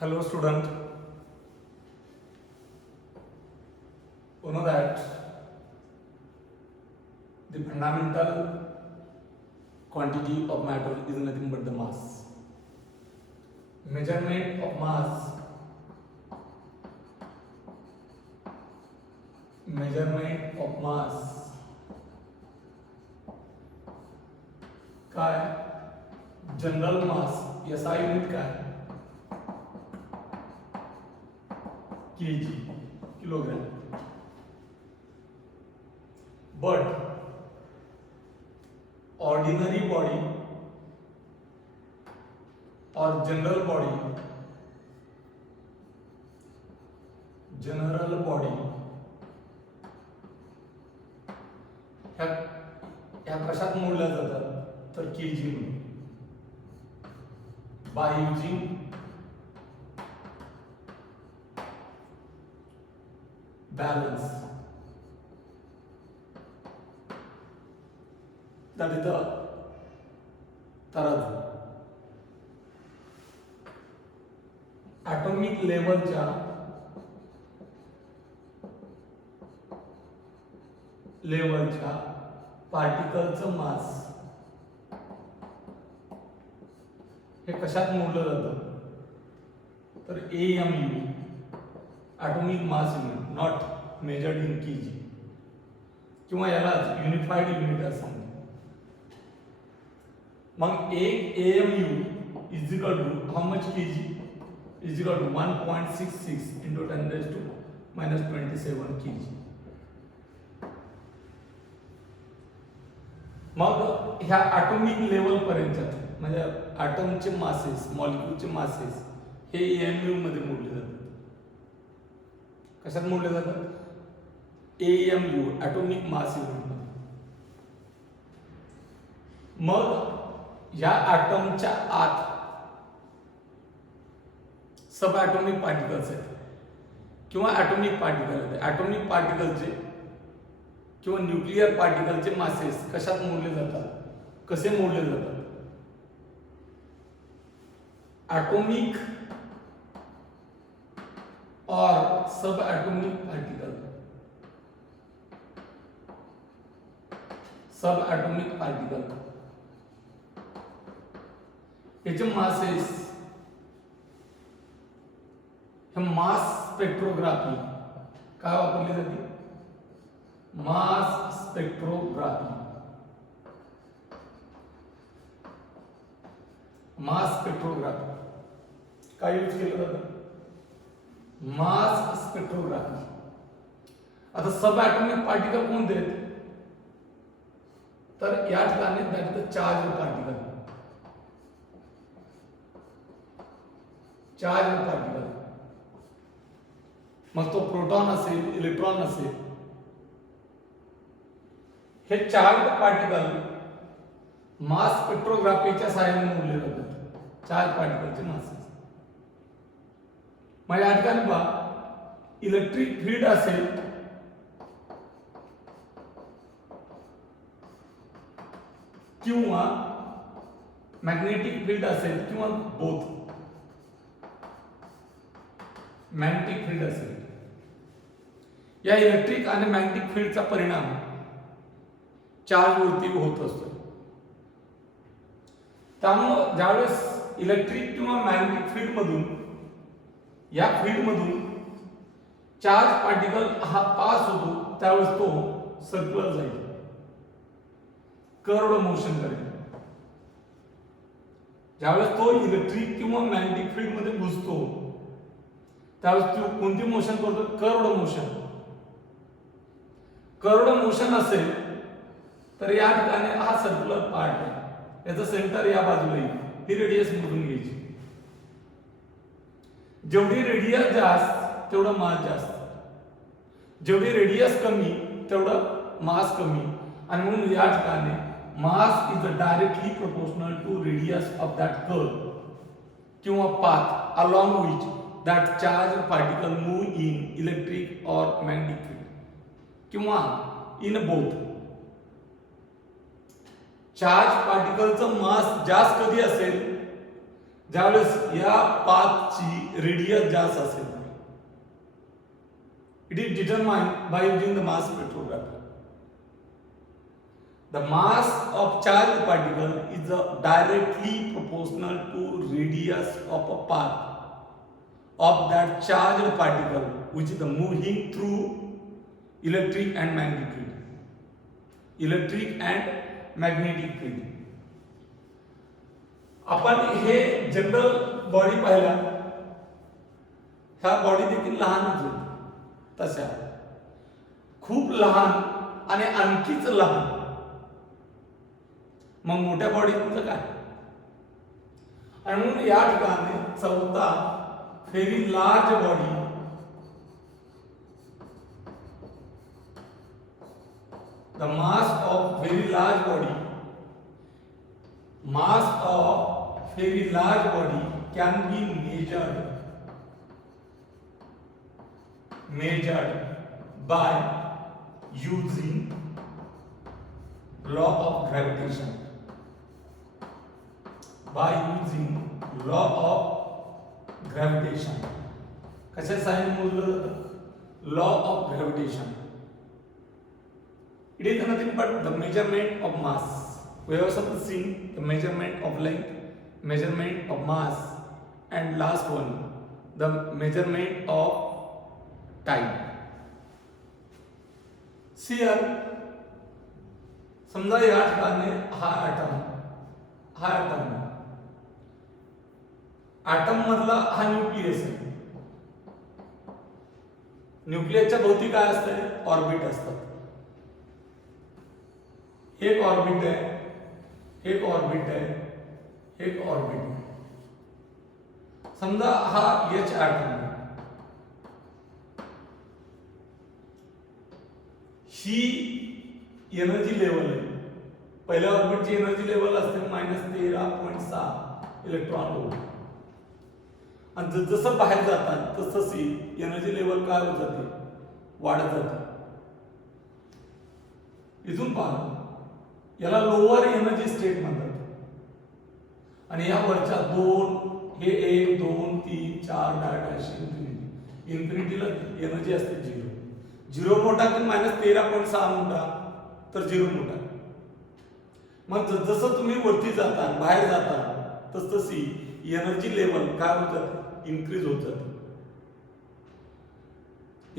Hello student, you know that the fundamental quantity of matter is nothing but the mass. Measurement of mass, काय general मास SI unit काय kg kilogram. But ordinary body or general body ह्या कशात मोडल्या जातात तर kg मध्ये by using balance, that is the तराजू. Atomic लेवलच्या पार्टिकलचं मास हे कशात मोजलं जातं तर AMU, atomic mass unit, not measured in kg, किंवा यालाच युनिफाईड युनिट असं सांगतात. मग एक AMU is equal to how much kg is equal to 1.66 into 10 raised to minus 27 kg. मग ह्या ॲटॉमिक लेवल पर्यंत म्हणजे ॲटमचे मासेस, मॉलिक्यूलचे मासेस हे AMU मध्ये मोडले जातात. कशात मोडले जातात? AMU, ॲटॉमिक मास युनिट मध्ये. मग या ॲटमच्या आत सब ॲटॉमिक पार्टिकल्स आहेत किंवा ॲटॉमिक पार्टिकल आहेत. ॲटॉमिक पार्टिकलचे किंवा न्यूक्लियर पार्टिकलचे मासेस कशात मोडले जातात, कसे मोडले जातात? ॲटॉमिक और सब ॲटॉमिक पार्टिकल, याचे मासेस हे मास स्पेक्ट्रोग्राफी काय वापरली जाते? मास स्पेक्ट्रोग्राफी काय यूज केलं जातं? मास स्पेक्ट्रोग्राफी. आता सब ॲटॉमिक पार्टिकल कोणते आहेत तर या ठिकाणी दॅट इज चार्ज पार्टिकल. मग तो प्रोटॉन असेल, इलेक्ट्रॉन असेल, हे चार्ज पार्टिकल मास स्पेक्ट्रोग्राफीच्या सहाय्याने मोजले जातात. चार्ज पार्टिकलचे मासेस. मग या ठिकाणी पहा इलेक्ट्रिक फील्ड असेल किंवा मॅग्नेटिक फील्ड असेल किंवा बोथ. मॅग्नेटिक फील्ड असेल, या इलेक्ट्रिक आणि मॅग्नेटिक फील्डचा परिणाम चार्ज वरती होत असतो. त्यामुळे ज्यावेळेस इलेक्ट्रिक किंवा मॅग्नेटिक फील्ड मधून या फील्ड मधून चार्ज पार्टिकल हा पास होतो त्यावेळेस तो सर्क्युलर जाईल, कर्व्ड मोशन करेल. ज्यावेळेस तो इलेक्ट्रिक किंवा मॅग्नेटिक फील्ड मध्ये घुसतो त्यावेळेस तो कोणती मोशन करतो? Curved motion. कर्व्ड मोशन असेल तर या ठिकाणी हा सर्क्युलर पार्ट आहे, याचं सेंटर या बाजूला येईल. ही रेडियस मोजून घ्यायची. जेवढी रेडियस जास्त तेवढं मास जास्त, जेवढी रेडियस कमी तेवढं मास कमी. आणि म्हणून या ठिकाणी mass is directly proportional to radius of that curve किंवा path along which that charge particle move in electric और मॅग्नेटिक फील्ड किंवा इन बोथ. चार्ज पार्टिकलचं मास जास्त कधी असेल ज्यावेळेस या पाथची रेडियस जास्त असेल, it is determined by using the mass spectrography. The mass of charged particle is directly proportional to radius of a path of that charged particle which is moving through electric and magnetic field. Electric and magnetic field. आपण हे general body पाहिला, ह्या body देखील लहानच होती, तशा खूप लहान आणि आणखीच लहान. मग मोठ्या बॉडीचं काय? आणि म्हणून या ठिकाणी चौथा very large body, the mass of very large body, mass of very large body can be measured by using law of gravitation. By using law of gravitation. कशा साइन मोजलं जातं? Law of gravitation. It is nothing but the measurement of mass. We have also seen the measurement of length, measurement of mass, and last one, the measurement of time. See here, समजा या ठिकाणी हा item item मधला हा nucleus आहे. न्यूक्लियसच्या भोवती काय असते? ऑर्बिट असतात. एक ऑर्बिट आहे, एक ऑर्बिट आहे, एक ऑर्बिट आहे. समजा हा एच ॲटम आहे. ही एनर्जी लेवल आहे. पहिल्या ऑर्बिटची एनर्जी लेवल असते -13.6 इलेक्ट्रॉन व्होल्ट. आणि जसं बाहेर जातात तसं एनर्जी लेवल काय होत जाते? वाढत जाते. इथून पहा, याला लोअर एनर्जी स्टेट म्हणतात. आणि या वरच्या दोन, हे 1 2 3 4 डायरेक्ट इन्फिनिटीला एनर्जी असते 0. 0 मोठा की -13.6 मोठा, तर 0 मोठा. मग जसं तुम्ही वरती जाता, बाहेर जाता, तसतशी एनर्जी लेवल काय होत जाते? इन्क्रीज होत जाते.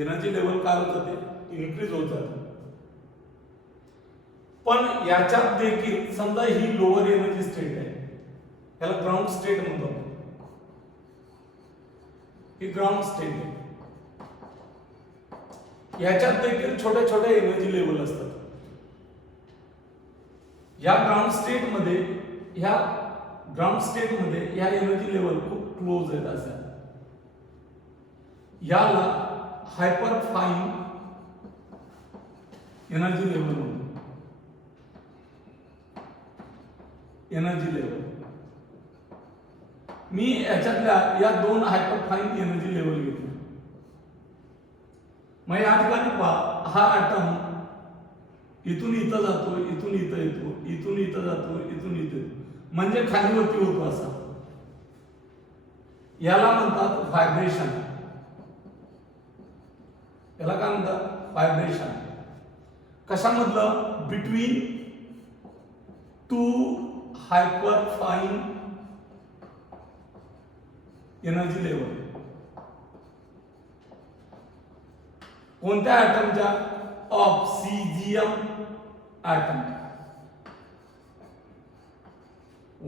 एनर्जी लेवल काय होत जाते? इन्क्रीज होत जाते. पण याच्यात देखील समजा ही लोअर एनर्जी स्टेट आहे, याला ग्राउंड स्टेट म्हणतो. ही ग्राउंड स्टेट आहे. याच्यात देखील छोटे छोटे एनर्जी लेवल असतात. या ग्राउंड स्टेट मध्ये या एनर्जी लेवल खूप क्लोज आहेत. अशा याला हायपर फाइन एनर्जी लेवल म्हणतो. एनर्जी लेवल मी याच्यातल्या या दोन हायपर फाइन एनर्जी लेवल घेतले. मग या ठिकाणी पहा, हा ॲटम इथून इथं जातो, इथून इथं येतो, इथून इथं जातो, इथून इथं येतो, म्हणजे खालीवरती होतो असा. याला म्हणतात व्हायब्रेशन. याला काय म्हणतात? व्हायब्रेशन. कशामधलं? Between two hyper fine energy level. कोणत्या ॲटमच्या? ऑक्सिजियम ॲटम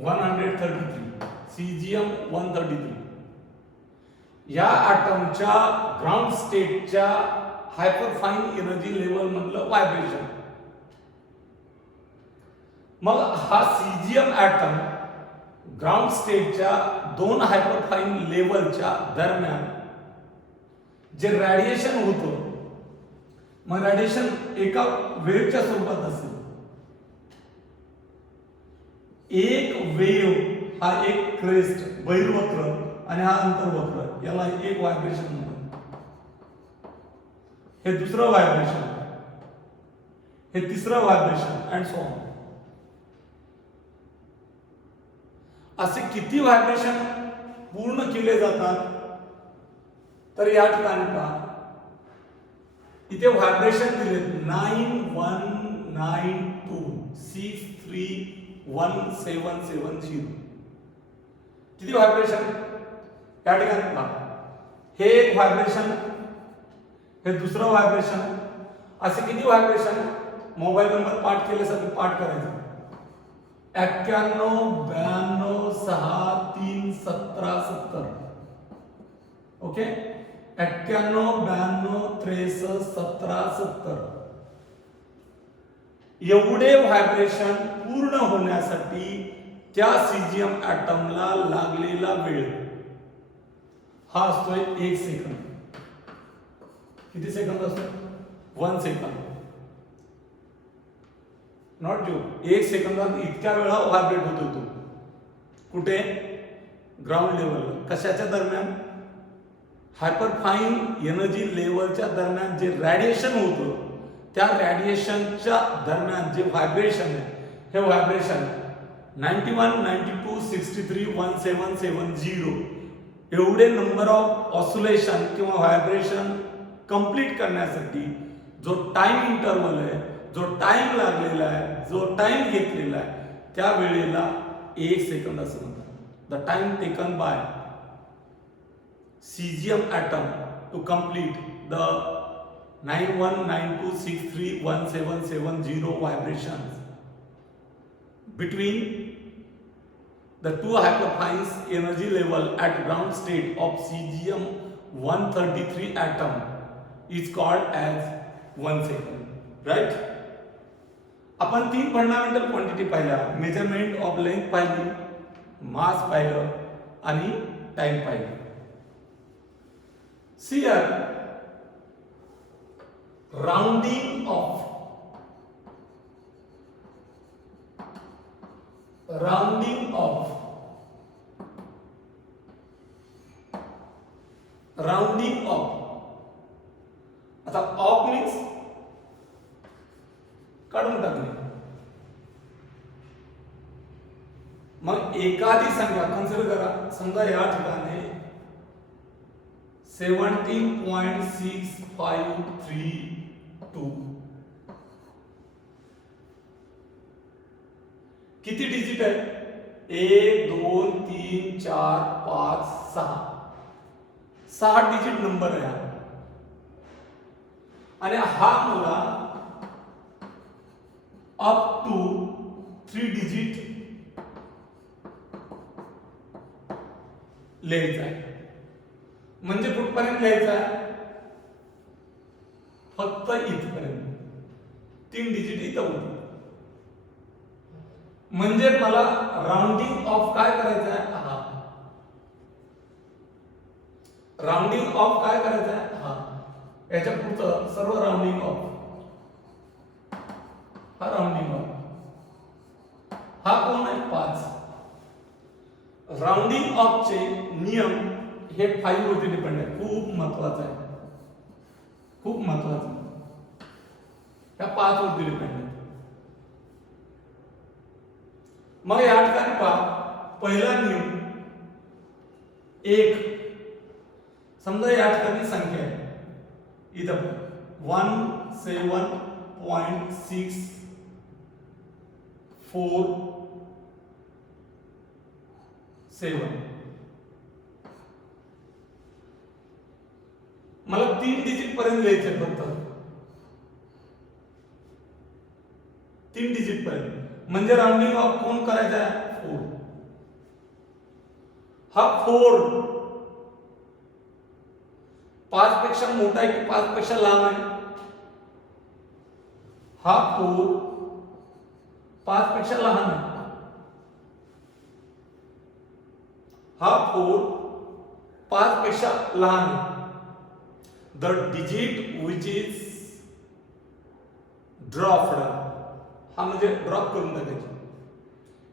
133, सीजियम 133. या ॲटमच्या ग्राउंड स्टेटच्या हायपर फाइन एनर्जी लेवल मधलं व्हायब्रेशन. मग हा सीजियम ॲटम ग्राउंड स्टेटच्या दोन हायपर फाइन लेवलच्या दरम्यान जे रेडिएशन होतं, मग रेडिएशन एका वेव्हच्या स्वरूपात असेल. एक वेव्ह हा एक क्रेस्ट, बहिर्वक्र, आणि हा अंतर्वक्र, याला एक व्हायब्रेशन म्हणतात. हे दुसरं व्हायब्रेशन, हे तिसरं व्हायब्रेशन, अँड सो ऑन. असे किती व्हायब्रेशन पूर्ण केले जातात? तर या ठिकाणी पहा, इथे व्हायब्रेशन दिलेत 9192631770. किती व्हायब्रेशन या ठिकाणी पहा. हे एक व्हायब्रेशन, हे दुसरं व्हायब्रेशन. असे किती व्हायब्रेशन? मोबाईल नंबर पाठ केल्यासाठी पाठ करायचा 9192631770. ओके, 9192631770. एवढे व्हायब्रेशन पूर्ण होण्यासाठी त्या सीजियम ॲटमला लागलेला वेळ हा असतोय 1 सेकंद. किती सेकंद असतो? 1 सेकंद. Not joke. 1 सेकंदात इतक्या वेळा व्हायब्रेट होतो तो. कुठे? ग्राउंड लेवलला. कशाच्या दरम्यान? हायपर फाईन एनर्जी लेवलच्या दरम्यान जे रेडिएशन होतं, त्या रेडिएशनच्या दरम्यान जे व्हायब्रेशन आहे, हे व्हायब्रेशन 91, 92, 63, 1770 एवढे नंबर ऑफ ऑसिलेशन किंवा व्हायब्रेशन कंप्लीट करण्यासाठी जो टाइम इंटरवल आहे, जो टाइम लागलेला आहे, जो टाइम घेतलेला आहे, त्या वेळेला 1 सेकंद असं म्हणतात. The time taken by cesium atom to complete the 9192631770 vibrations between the two hyperfine energy level at ground state of cesium 133 atom is called as 1 second. Right? आपण 3 फंडामेंटल क्वांटिटी पाहिल्या. Measurement of length पाहिली, मास पाहिलं आणि time पाहिलं. See here, rounding off आता of means काढून टाकणे. मग एखादी संख्या कन्सिडर करा. समजा या ठिकाणी 17.6532. किती डिजिट आहे? 1 2 3 4 5 6. 6 डिजिट नंबर आहे आणि हा मला अप टू 3 डिजिट लिहायचा आहे. म्हणजे कुठपर्यंत लिहायचा? फक्त इथपर्यंत. 3 डिजिट इथं होती. म्हणजे मला राउंडिंग ऑफ काय करायचं आहे? हा राउंडिंग ऑफ काय करायचं आहे? हा याच्या पुढचं सर्व राउंडिंग ऑफ. हा राउंडिंग ऑफ. हा कोण आहे? 5. राउंडिंग ऑफचे नियम हे 5 वरती डिपेंड आहे. खूप महत्वाचं आहे, खूप महत्वाचं. या 5 वरती डिपेंड आहे. मग या ठिकाणी पहा, पहिला नियम 1. समजा या ठिकाणी संख्या आहे इथं 17.647. मला 3 डिजिट पर्यंत लिहायचे फक्त. 3 डिजिट पर्यंत. म्हणजे राउंडिंग ऑफ कोण करायचं आहे? 4. हा 4 5 पेक्षा मोठा आहे की 5 पेक्षा लहान आहे? हा 4 5 पेक्षा लहान आहे. हा 4 5 पेक्षा लहान आहे. The digit which is dropped, हा म्हणजे ड्रॉप करून टाकायचे.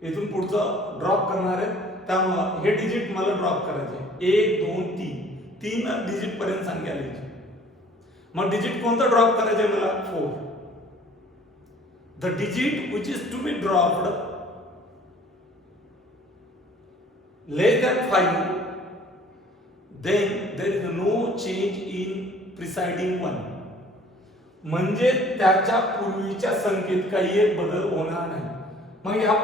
इथून पुढचं ड्रॉप करणार आहे, त्यामुळे हे डिजिट मला ड्रॉप करायचे. 1 2 3 डिजिट पर्यंत संख्या लिहायची. मग डिजिट कोणतं ड्रॉप करायचे मला? 4. The digit which is to be dropped less than 5, then there is no change in preceding one. म्हणजे त्याच्या पूर्वीच्या संख्येत काही एक बदल होणार नाही. मग या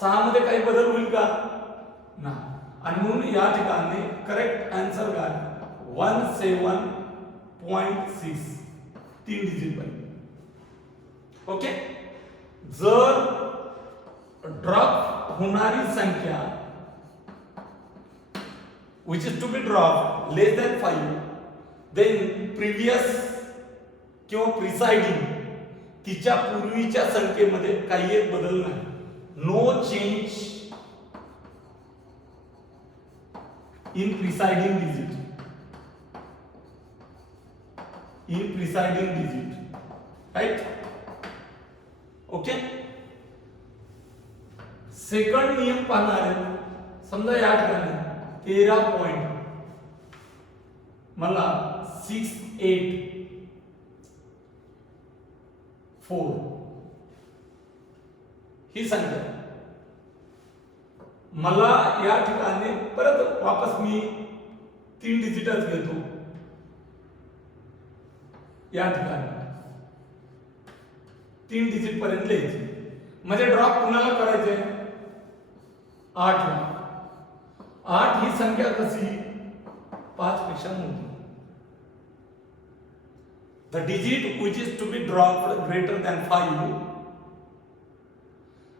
6 मध्ये काही बदल होईल का? नाही. आणि म्हणून या ठिकाणी करेक्ट आन्सर काय? 17.6 3 डिजिट पर्यंत. ओके. जर ड्रॉप होणारी संख्या which is to be dropped less than 5, then previous किंवा प्रिसाइडिंग तिच्या पूर्वीच्या संख्येमध्ये काही एक बदल नाही. No change in preceding digit. Right. Okay. Second नियम पाहणार आहे. समजा या ठिकाणी 13 पॉइंट मला 684 ही संख्या मला या ठिकाणी परत वापस मी 3 डिजिटच घेतो. या ठिकाणी 3 डिजिट पर्यंत लिहायचे. म्हणजे ड्रॉप कुणाला करायचे? 8 ला. 8 ही संख्या कशी? 5 पेक्षा मोठी. The digit which is to be dropped greater than 5,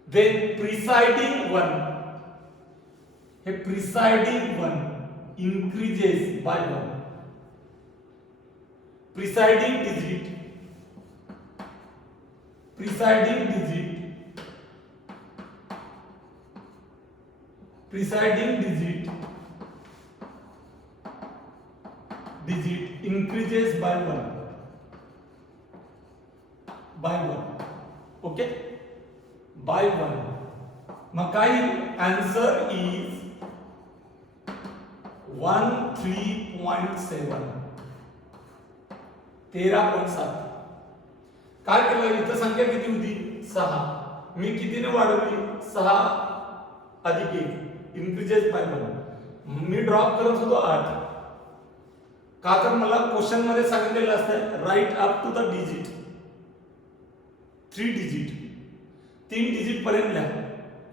then presiding one, हे presiding one increases by 1. Presiding digit increases by 1. Okay, by 1. मग काय? Answer is 13.7. 13.7. काय केलं? इथं संख्या किती होती? 6. मी कितीने वाढवली? 6 अधिक 1 increases by 1. मी ड्रॉप करत होतो 8. का तर मला क्वेश्चन मध्ये सांगितलेलं असतं write up to the digit 3 digit 3 digit पर्यंत लिहा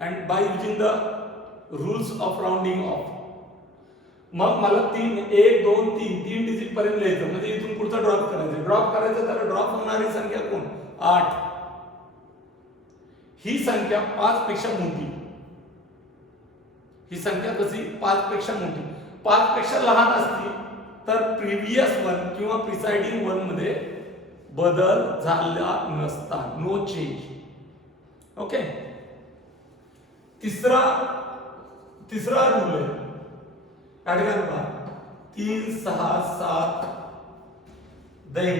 and by using the rules of rounding off. मग मला 3 1 2 3 डिजिट पर्यंत लिहायचं. म्हणजे इथून पुढचा ड्रॉप करायचं तर ड्रॉप होणारी संख्या कोण? 8. ही संख्या 5 पेक्षा मोठी. ही संख्या कशी? 5 पेक्षा मोठी. 5 पेक्षा लहान असती तर प्रिव्हियस वन किंवा प्रिसाइडिंग वन मध्ये बदल झाला नसता. No change. ओके. तिसरा रूल आहे. या ठिकाणी पहा 3 6 7 then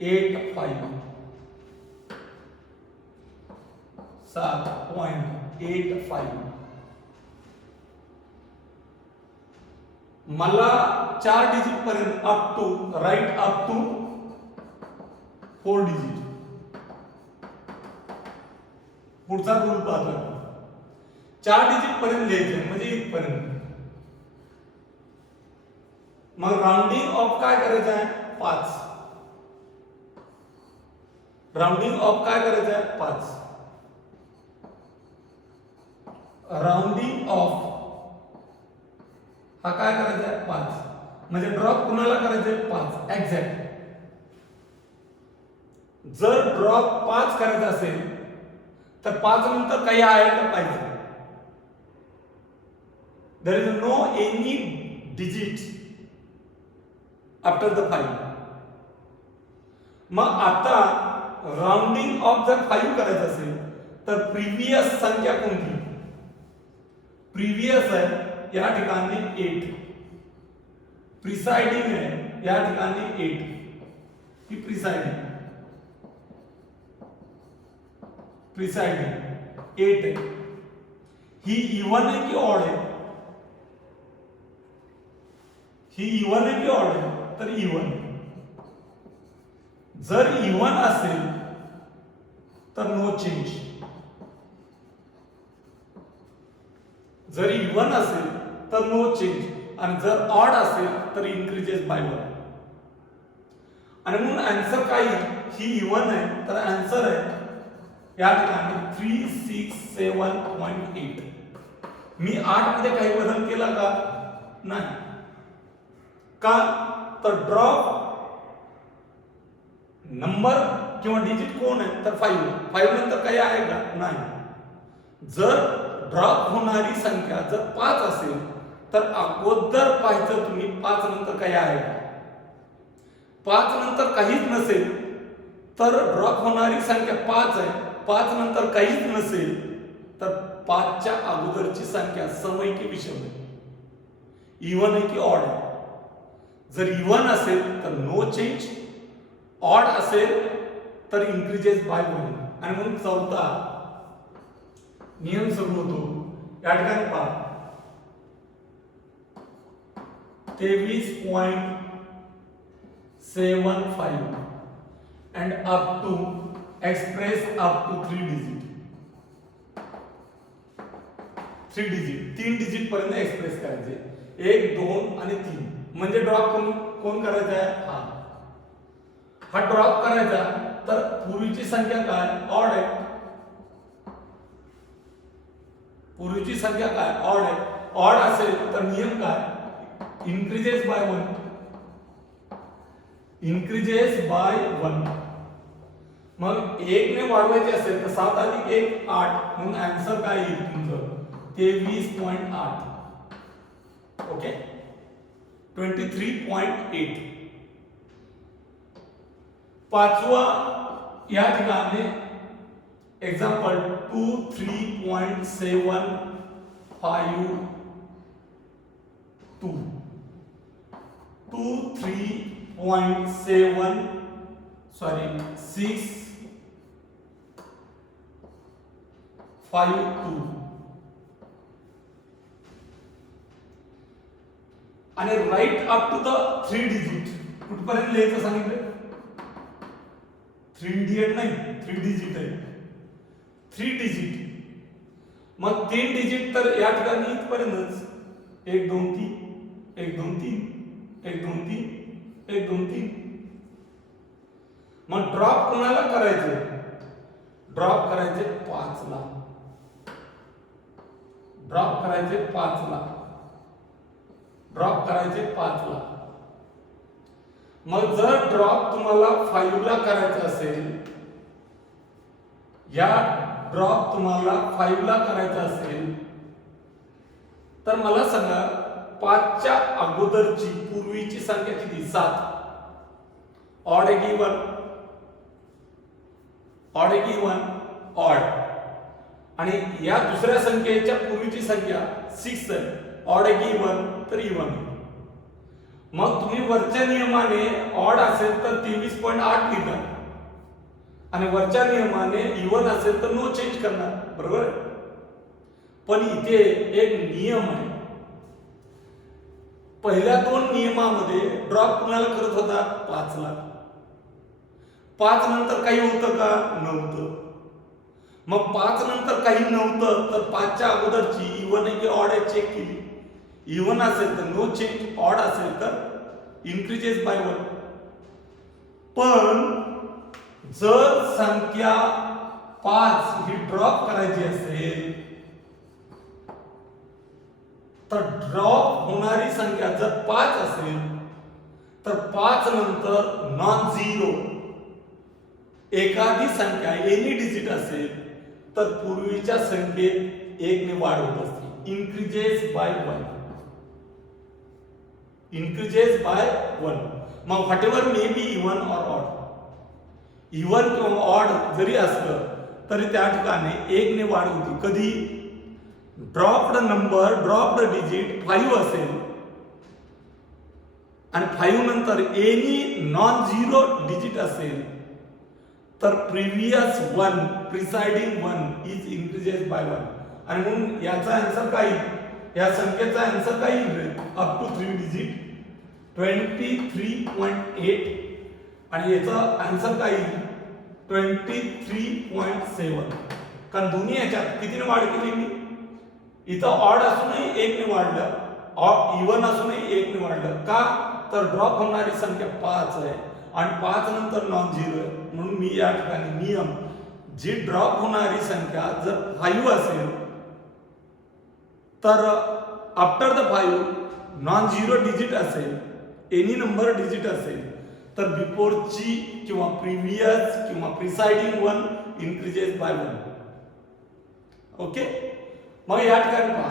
8 5 7.85. मला 4 डिजिट पर्यंत अप टू 4 डिजिट. पुढचा रूल पाहतो. 4 डिजिट पर्यंत लिहायचे म्हणजे इथपर्यंत. मग राउंडिंग ऑफ काय करायचं आहे? 5. राउंडिंग ऑफ काय करायचं आहे? 5. राउंडिंग ऑफ हा काय करायचा आहे? 5. म्हणजे ड्रॉप कुणाला करायचं आहे? 5 एक्झॅक्ट. जर ड्रॉप 5 करायचा असेल तर 5 नंतर काही आहे का? पाहिजे. There is no any digit after the 5. मग आता राउंडिंग ऑफ जर 5 करायचं असेल तर प्रिव्हियस संख्या कोणती? प्रिव्हियस आहे या ठिकाणी 8. प्रिसाइडिंग आहे या ठिकाणी 8. ही प्रिसाइडिंग 8 आहे. ही इवन आहे की ऑड आहे? ही इवन आहे की ऑड आहे? तर इवन. जर इवन असेल तर नो चेंज. जर इव्हन असेल तर नो चेंज, आणि जर ऑड असेल तर इन्क्रीजेस बाय 1. आणि म्हणून आन्सर काय ही इव्हन आहे तर आन्सर आहे या ठिकाणी 367.8. मी 8 मध्ये काही बदल केला का? नाही. का? तर ड्रॉप नंबर किंवा डिजिट कोण आहे तर 5 नंतर काही आहे का? नाही. जर ड्रॉप होणारी संख्या जर 5 असेल तर अगोदर पाहायचं तुम्ही 5 नंतर काही आहे का? 5 नंतर काहीच नसेल तर ड्रॉप होणारी संख्या 5 आहे. 5 नंतर काहीच नसेल तर 5 च्या अगोदरची संख्या सम आहे की विषम आहे? इव्हन आहे की ऑड आहे? जर इव्हन असेल तर नो चेंज, ऑड असेल तर इन्क्रीजेस बाय 1. आणि म्हणून चौथा नियम सुरू होतो या ठिकाणी पहा 23.75 and up to express up to 3 digit. 3 digit 3 digit पर्यंत एक्सप्रेस करायचे. 1 2 आणि 3 म्हणजे ड्रॉप कोण करायचा आहे? हा ड्रॉप करायचा तर पूर्वीची संख्या काय? ऑड आहे. पूर्वीची संख्या काय? ऑड आहे. ऑड असेल तर नियम काय? Increases by 1. Increases by 1. मग 1 ने वाढवायचे असेल तर 7 अधिक 1 8. म्हणून आन्सर काय येईल तुमचं? 23.8. ओके, 23.8. पाचवा या ठिकाणी एक्झाम्पल 652 आणि write up to the 3 digit. कुठपर्यंत लिहायचं सांगितलं? 3 डिजिट नाही, 3 डिजिट आहे. 3 डिजिट. मग 3 डिजिट तर या ठिकाणी इथपर्यंतच 1 2 3 1 2 3 1 2 3 1 2 3. मग ड्रॉप कोणाला करायचे? ड्रॉप करायचे 5 ला. ड्रॉप करायचे 5 ला. ड्रॉप करायचे 5 ला. मग जर ड्रॉप तुम्हाला 5 ला करायचं असेल, या ड्रॉप तुम्हाला 5 ला करायचा असेल तर मला सांगा 5 च्या अगोदरची पूर्वीची संख्या किती? 7. ऑड आहे की इव्हन? ऑड आहे की इव्हन? ऑड. आणि या दुसऱ्या संख्येच्या पूर्वीची संख्या 6 आहे. ऑड आहे की इव्हन? तर इव्हन. मग तुम्ही वरच्या नियमाने ऑड असेल तर 23.8 लिहिता आणि वरच्या नियमाने इव्हन असेल तर नो चेंज करणार. बरोबर आहे? पण इथे एक नियम आहे. पहिल्या 2 नियमामध्ये ड्रॉप कुणाला करत होता? 5 ला. 5 नंतर काही होतं का? नव्हतं. मग 5 नंतर काही नव्हतं तर 5 च्या अगोदरची इव्हन आहे की ऑड आहे चेक केली. इव्हन असेल तर नो चेंज, ऑड असेल तर इन्क्रीजेस बाय 1. पण जर संख्या 5 ही ड्रॉप करायची असेल तर ड्रॉप होणारी संख्या जर 5 असेल तर 5 नंतर नॉन झिरो एखादी संख्या एनी डिजिट असेल तर पूर्वीच्या संख्येत 1 ने वाढ होत असते. Increases by 1. Increases by 1. मग whatever may be even or odd. Even किंवा ऑड जरी असलं तरी त्या ठिकाणी 1 ने वाढ होती. कधी? ड्रॉप्ड नंबर, ड्रॉप्ड डिजिट 5 असेल आणि 5 नंतर एनी नॉन झिरो डिजिट असेल तर previous 1 preceding 1 is increases by 1. आणि म्हणून याचा आन्सर काय? या संख्येचा आन्सर काय येईल? अप टू 3 डिजिट 23.8 आणि याचा आन्सर काय येईल? 23.7. कारण दोन्ही याच्यात कितीने वाढ केली मी? इथं ऑड असूनही 1 ने वाढलं, इवन असूनही 1 ने वाढलं का, तर ड्रॉप होणारी संख्या 5 आहे आणि 5 नंतर नॉन झिरो आहे. म्हणून मी या ठिकाणी नियम, जी ड्रॉप होणारी संख्या जर 5 असेल तर after the 5 non zero digit असेल, एनी नंबर डिजिट असेल, तर बिफोरची किंवा प्रिव्हियस किंवा preceding one increases by 1. Okay. मग या ठिकाणी पहा,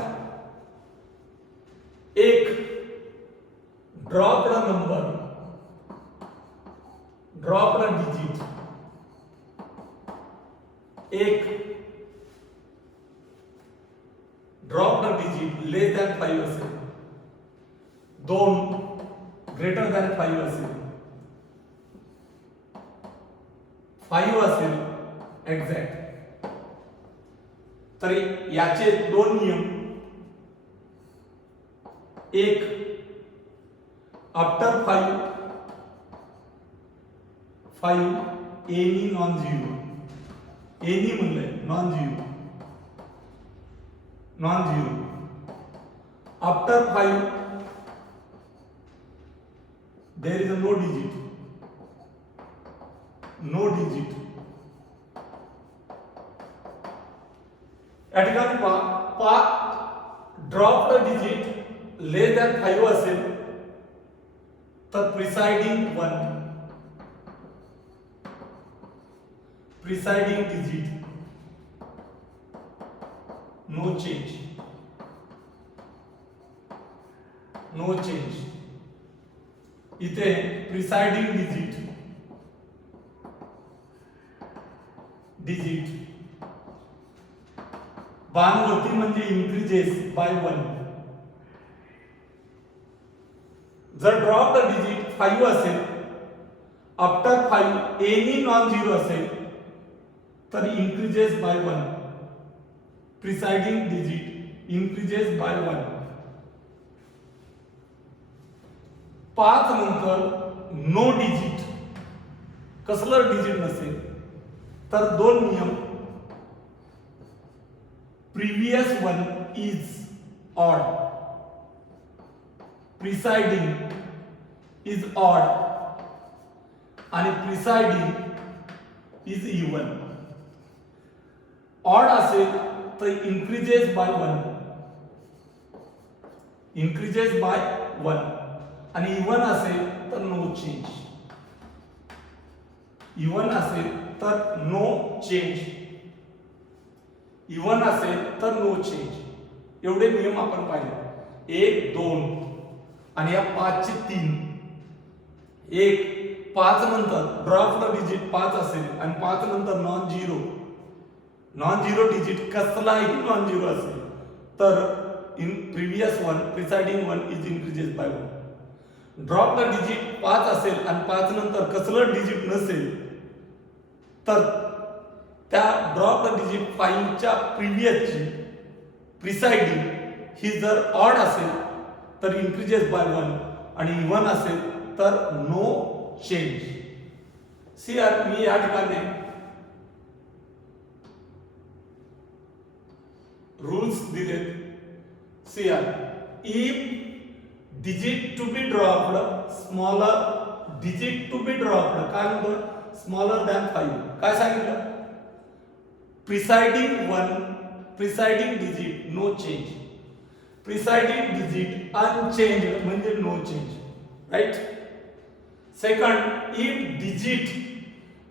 एक ड्रॉप्ड नंबर, ड्रॉप्ड डिजिट, एक ड्रॉप्ड डिजिट लेस दॅन 5 असेल, 2 ग्रेटर दॅन 5 असेल, 5 असेल एक्झॅक्ट, तर याचे 2 नियम. एक, after 5 any non zero, any म्हणलंय, non zero, non zero. After 5 there is a no digit, no digit. या ठिकाणी पहा, ड्रॉप्ड डिजिट लेस दॅन 5 असेल तर preceding 1, preceding digit no change, no change. इथे प्रिसाइडिंग डिजिट बाणवरती म्हणजे इन्क्रीजेस बाय 1. जर ड्रॉप्ड डिजिट 5 असेल, आफ्टर 5 एनी नॉन झिरो असेल तर increases by 1, preceding digit increases by 1. 5 नंतर नो डिजिट, कसलं डिजिट नसेल तर 2 नियम. Previous one is odd, presiding is odd आणि प्रिसाइडिंग इज इवन. ऑड असेल तर इन्क्रीजेस बाय 1, इन्क्रीजेस बाय 1 आणि इवन असेल तर नो चेंज, इवन असेल तर नो चेंज, इवन असेल तर नो चेंज. एवढे नियम आपण पाहिले. 1, 2 आणि या 5 चे 3. एक 5 नंतर ड्रॉप्ड डिजिट 5 असेल आणि 5 नंतर non zero, non zero digit कसलाही नॉन झिरो असेल तर in previous one preceding one is increases by 1. Dropped digit 5 असेल आणि 5 नंतर कसलं डिजिट नसेल तर त्या ड्रॉप्ड डिजिट 5 च्या प्रिव्हियसची प्रिसाइडिंग ही जर ऑड असेल तर इन्क्रीजेस बाय 1 आणि इवन असेल तर नो चेंज. सी मी या ठिकाणी रूल्स दिलेत. See if digit to be dropped, smaller digit to be dropped, काय म्हणतो, स्मॉलर दॅन 5. काय सांगितलं, preceding one, preceding digit no change, preceding digit unchange म्हणजे no change, right. Second, if digit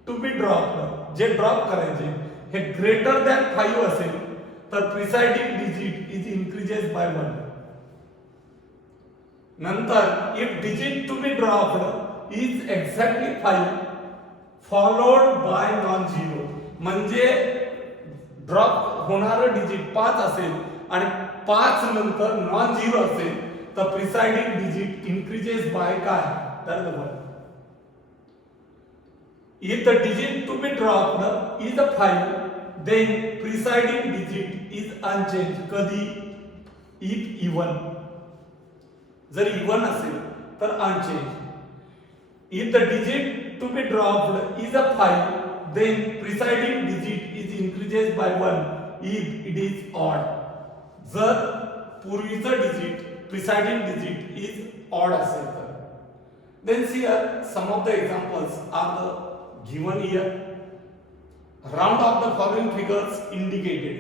to be dropped, जे drop करायचे हे greater than 5 असेल तर preceding digit is increases by 1. नंतर if digit to be dropped is exactly 5 followed by non zero, म्हणजे drop होणारं digit 5 असेल आणि 5 नंतर नॉन झिरो असेल तर प्रिसाइडिंग डिजिट इन्क्रीजेस बाय काय, तर 1. If the digit to be dropped is a 5, then preceding digit is unchanged. कधी, if even, जर even असेल तर unchanged. If the digit to be dropped is a 5, then preceding digit is increases by 1 if it is odd. जर पूर्वीचं digit presiding digit is odd असेल तर then here some of the examples are the given here. Round of the following figures indicated.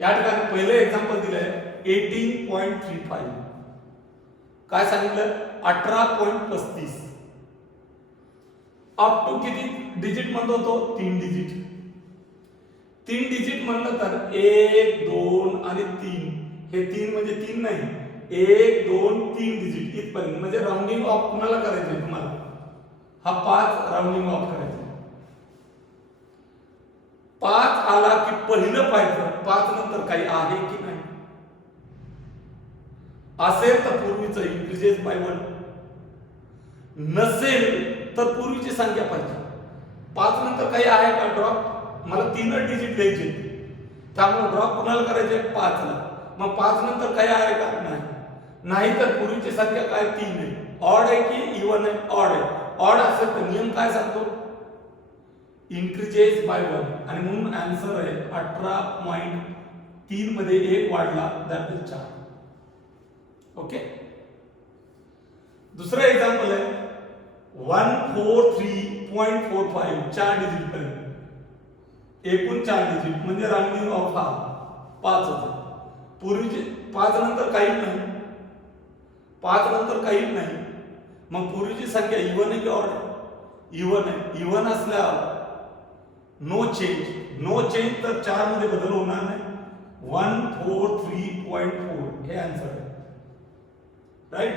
या ठिकाणी पहिले example दिलंय 18.35. काय सांगितलं 18.35 अप टू किती डिजिट म्हणतो तो 3 डिजिट. 3 डिजिट म्हणलं तर 1 2 आणि 3 हे 3 म्हणजे 3 नाही 1 2 3 डिजिट इथपर्यंत म्हणजे राउंडिंग ऑफ कुणाला करायचंय तुम्हाला हा 5 राउंडिंग ऑफ करायचा 5 आला की पहिलं पाहायचं 5 नंतर काही आहे की नाही असेल तर पूर्वीचं इंक्रीजेस बाय 1 नसेल तर पूर्वीची संख्या पाहिजे 5 नंतर काही आहे का ड्रॉप मला 3 डिजिट द्यायचे त्यामुळे ड्रॉप कुणाला करायचे 5 ला मग 5 नंतर काही आहे का नाही तर पूर्वीची संख्या काय 3 आहे ऑड आहे की इवन आहे ऑड असेल तर नियम काय सांगतो इन्क्रीजेस बाय 1 आणि म्हणून आन्सर आहे 18.3 मध्ये 1 वाढला दॅट इज 4. ओके दुसरं एक्झाम्पल आहे 143.45 4 डिजिट पर्यंत एकूण 4 डिजिट म्हणजे राउंडिंग ऑफ हा 5 होते पूर्वीचे 5 नंतर काही नाही 5 नंतर काही नाही मग पूर्वीची संख्या इवन आहे की ऑड इवन आहे इवन असल्यावर नो चेंज तर 4 मध्ये बदल होणार नाही 143.4 हे आन्सर आहे राइट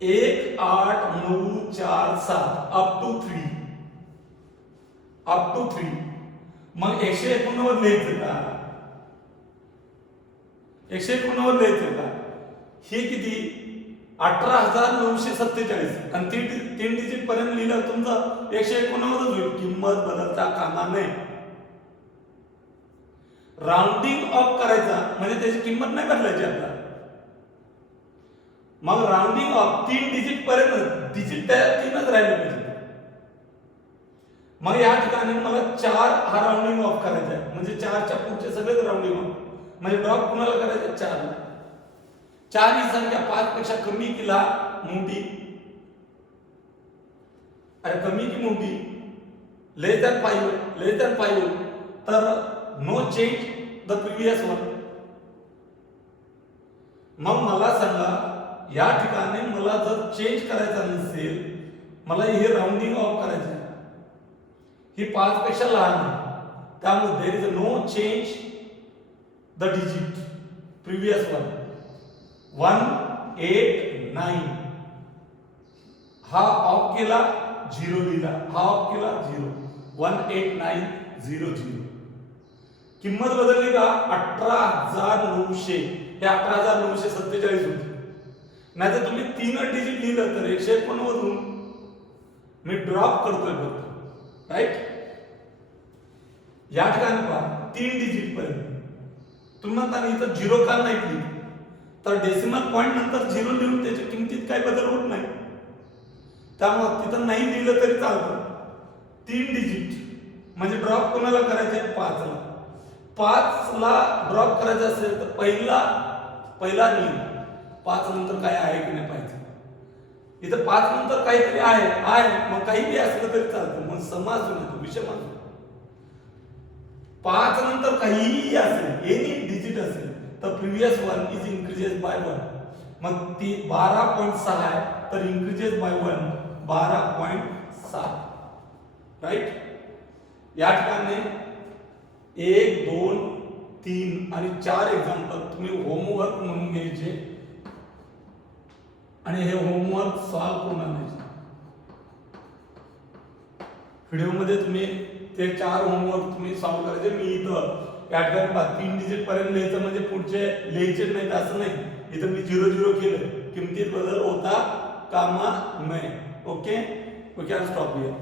1 8 9 4 7 अप टू 3 मग 189 लिहायचं का 189 लिहायचं का हे किती 18,947 आणि 3 डिजिट पर्यंत लिहिलं तुमचं 189 होईल किंमत बदलता कामा नये राउंडिंग ऑफ करायचा म्हणजे त्याची किंमत नाही बदलायची आपल्याला मग राउंडिंग ऑफ 3 डिजिट पर्यंत डिजिट त्या 3च राहिले पाहिजे मग या ठिकाणी मला 4 हा राउंडिंग ऑफ करायचा आहे म्हणजे 4 च्या पुढचे सगळेच राउंडिंग ऑफ म्हणजे ड्रॉप कुणाला करायचं 4 ला 4 ही संख्या 5 पेक्षा कमी की मोठी अरे कमी की मोठी लेस दॅन 5 तर no change the previous one मग मला सांगा या ठिकाणी मला जर चेंज करायचा नसेल मला हे राउंडिंग ऑफ करायचं आहे ही 5 पेक्षा लहान आहे त्यामुळे there is no change the digit previous one 189 हा ऑफ केला 0 लिहिला हा ऑफ केला 0 18900 किंमत बदलली का 18,900 हे 18,947 होती नाहीतर तुम्ही 3 डिजिट लिहिलं तर 151 मधून मी ड्रॉप करतोय फक्त राइट या ठिकाणी पहा 3 डिजिट पर्यंत तुम्ही म्हणता इथं 0 का नाही लिहिली तर डेसिमल पॉइंट नंतर 0 लिहून त्याच्या किमतीत काही बदल होत नाही त्यामुळे तिथं नाही लिहिलं तरी चालतं 3 डिजिट म्हणजे ड्रॉप कोणाला करायचे 5 ला 5 ला ड्रॉप करायचं असेल तर पहिला नियम 5 नंतर काय आहे की नाही पाहिजे इथं 5 नंतर काहीतरी आहे मग काही बी असलं तरी चालतं मग समजून येतो विषय मानतो 5 नंतर काहीही असेल एनी डिजिट असेल तर previous one is increases by 1 मग ती 12.6 आहे तर इन्क्रीजेस बाय 1 12.7 राइट या ठिकाणी 1 2 3 आणि 4 एक्झाम्पल तुम्ही होमवर्क म्हणून घ्यायचे आणि हे होमवर्क सॉल्व करून आणायचे व्हिडिओ मध्ये तुम्ही ते 4 होमवर्क तुम्ही सॉल्व करायचे मी इथं या ठिकाणी 3 डिजिट पर्यंत लिहायचं म्हणजे पुढचे लिहायचे नाही असं नाही इथं मी 0 केलं किमतीत बदल होता कामा नये okay we can stop here